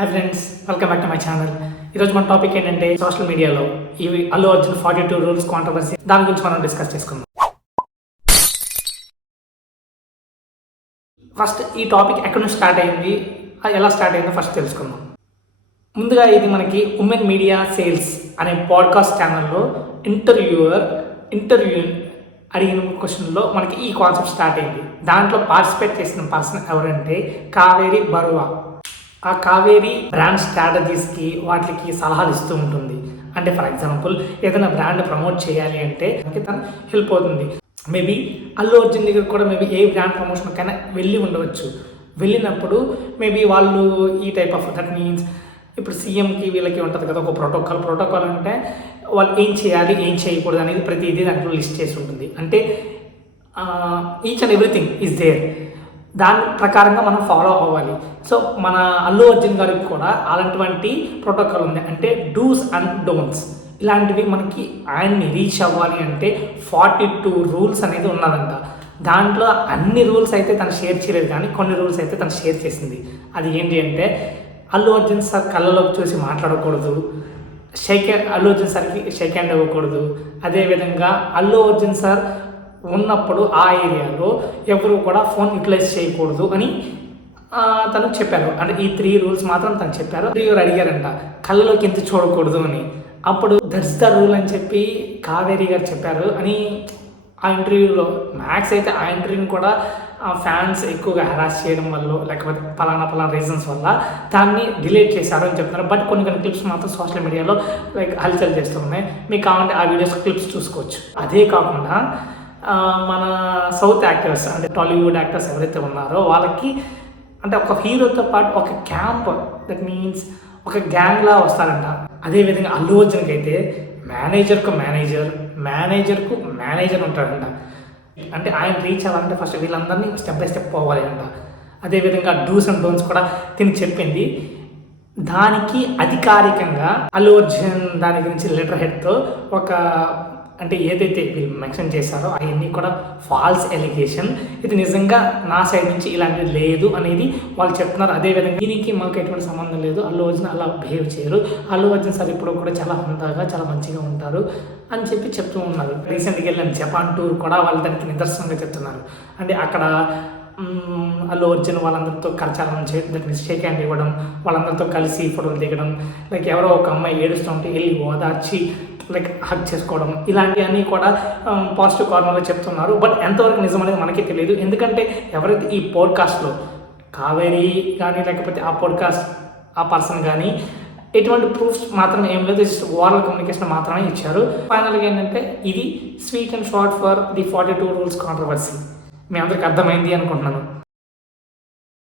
Hi friends, welcome back to my channel. ఈరోజు మన topic ఏంటంటే సోషల్ మీడియాలో ఇవి అల్లు అర్జున్ 42 రూల్స్ కాంట్రవర్సీ, దాని గురించి మనం డిస్కస్ చేసుకుందాం. ఫస్ట్ ఈ టాపిక్ ఎక్కడి నుంచి స్టార్ట్ అయింది, ఎలా స్టార్ట్ అయిందో ఫస్ట్ తెలుసుకుందాం. ముందుగా ఇది మనకి ఉమెన్ మీడియా సేల్స్ అనే పాడ్కాస్ట్ ఛానల్లో ఇంటర్వ్యూ అడిగిన క్వశ్చన్లో మనకి ఈ కాన్సెప్ట్ స్టార్ట్ అయింది. దాంట్లో పార్టిసిపేట్ చేసిన పర్సన్ ఎవరంటే కావేరి బరువా. ఆ కావేరి బ్రాండ్ స్ట్రాటజీస్కి వాటికి సలహాలు ఇస్తూ ఉంటుంది. అంటే ఫర్ ఎగ్జాంపుల్ ఏదైనా బ్రాండ్ ప్రమోట్ చేయాలి అంటే తను హెల్ప్ అవుతుంది. మేబీ అల్లు అర్జున్ దగ్గర కూడా మేబీ ఏ బ్రాండ్ ప్రమోషన్కైనా వెళ్ళి ఉండవచ్చు. వెళ్ళినప్పుడు మేబీ వాళ్ళు ఈ టైప్ ఆఫ్ దట్ మీన్స్ ఇప్పుడు సీఎంకి వీళ్ళకి ఉంటుంది కదా ఒక ప్రోటోకాల్ అంటే వాళ్ళు ఏం చేయాలి ఏం చేయకూడదు అనేది ప్రతిదీ దాంట్లో లిస్ట్ చేసి ఉంటుంది. అంటే each and everything is there. దాని ప్రకారంగా మనం ఫాలో అవ్వాలి. సో మన అల్లు అర్జున్ గారికి కూడా అలాంటి ప్రోటోకాల్ ఉంది. అంటే డూస్ అండ్ డోంట్స్ ఇలాంటివి మనకి ఆయన్ని రీచ్ అవ్వాలి అంటే 42 రూల్స్ అనేది ఉన్నదంట. దాంట్లో అన్ని రూల్స్ అయితే తను షేర్ చేయలేదు, కానీ కొన్ని రూల్స్ అయితే తను షేర్ చేసింది. అది ఏంటి అంటే అల్లు అర్జున్ సార్ కళ్ళలోకి చూసి మాట్లాడకూడదు, అల్లు అర్జున్ సార్కి షేక్ హ్యాండ్ ఇవ్వకూడదు. అదేవిధంగా అల్లు అర్జున్ సార్ ఉన్నప్పుడు ఆ ఏరియాలో ఎవరు కూడా ఫోన్ యూటిలైజ్ చేయకూడదు అని తను చెప్పారు. అంటే ఈ 3 రూల్స్ మాత్రం తను చెప్పారు. ఎవరు అడిగారంట కళ్ళలోకి ఎంత చూడకూడదు అని. అప్పుడు దట్స్ ద రూల్ అని చెప్పి కావేరి గారు చెప్పారు అని ఆ ఇంటర్వ్యూలో. మ్యాక్స్ అయితే ఆ ఇంటర్వ్యూని కూడా ఫ్యాన్స్ ఎక్కువగా హెరాస్ చేయడం వల్ల లేకపోతే పలానా రీజన్స్ వల్ల దాన్ని డిలీట్ చేశారు అని చెప్తున్నారు. బట్ కొన్ని క్లిప్స్ మాత్రం సోషల్ మీడియాలో హల్చల్ చేస్తూ ఉన్నాయి. మీకు కావాలంటే ఆ వీడియోస్ క్లిప్స్ చూసుకోవచ్చు. అదే కాకుండా మన సౌత్ యాక్టర్స్ అంటే టాలీవుడ్ యాక్టర్స్ ఎవరైతే ఉన్నారో వాళ్ళకి అంటే ఒక హీరోతో పాటు ఒక క్యాంప్, దట్ మీన్స్ ఒక గ్యాంగ్లా వస్తారంట. అదేవిధంగా అల్లు అర్జున్కి అయితే మేనేజర్కు మేనేజర్ ఉంటాడంట. అంటే ఆయన రీచ్ అవ్వాలంటే ఫస్ట్ వీళ్ళందరినీ స్టెప్ బై స్టెప్ పోవాలి అంట. అదేవిధంగా డూస్ అండ్ డోన్స్ కూడా తిని చెప్పింది. దానికి అధికారికంగా అల్లు అర్జున్ దాని గురించి లెటర్ హెడ్తో ఒక అంటే ఏదైతే వీళ్ళు మెన్షన్ చేశారో అవన్నీ కూడా ఫాల్స్ ఎలిగేషన్. ఇది నిజంగా నా సైడ్ నుంచి ఇలాంటిది లేదు అనేది వాళ్ళు చెప్తున్నారు. అదేవిధంగా దీనికి మాకు ఎటువంటి సంబంధం లేదు, అల్లు అర్జున్ అలా బిహేవ్ చేయరు, అల్లు అర్జున్ సార్ ఇప్పుడు కూడా చాలా హుందాగా చాలా మంచిగా ఉంటారు అని చెప్పి చెప్తూ ఉన్నారు. రీసెంట్గా వెళ్ళిన జపాన్ టూర్ కూడా వాళ్ళు దానికి నిదర్శనంగా చెప్తున్నారు. అంటే అక్కడ అల్లు అర్జున్ వాళ్ళందరితో కరచాలనం చేయడం, షేక్ హ్యాండ్ ఇవ్వడం, వాళ్ళందరితో కలిసి ఫోటోలు దిగడం, ఎవరో ఒక అమ్మాయి ఏడుస్తూ ఉంటే వెళ్ళి ఓదార్చి హక్ చేసుకోవడం, ఇలాంటివన్నీ కూడా పాజిటివ్ కార్నర్లో చెప్తున్నారు. బట్ ఎంతవరకు నిజం అనేది మనకి తెలియదు. ఎందుకంటే ఎవరైతే ఈ పోడ్కాస్ట్లో కావేరి కానీ లేకపోతే ఆ పర్సన్ కానీ ఎటువంటి ప్రూఫ్స్ మాత్రం ఏం లేదు, జస్ట్ ఓరల్ కమ్యూనికేషన్ మాత్రమే ఇచ్చారు. ఫైనల్గా ఏంటంటే ఇది sweet and short for the 42 rules controversy. మీ అందరికి అర్థమైంది అనుకుంటున్నాను.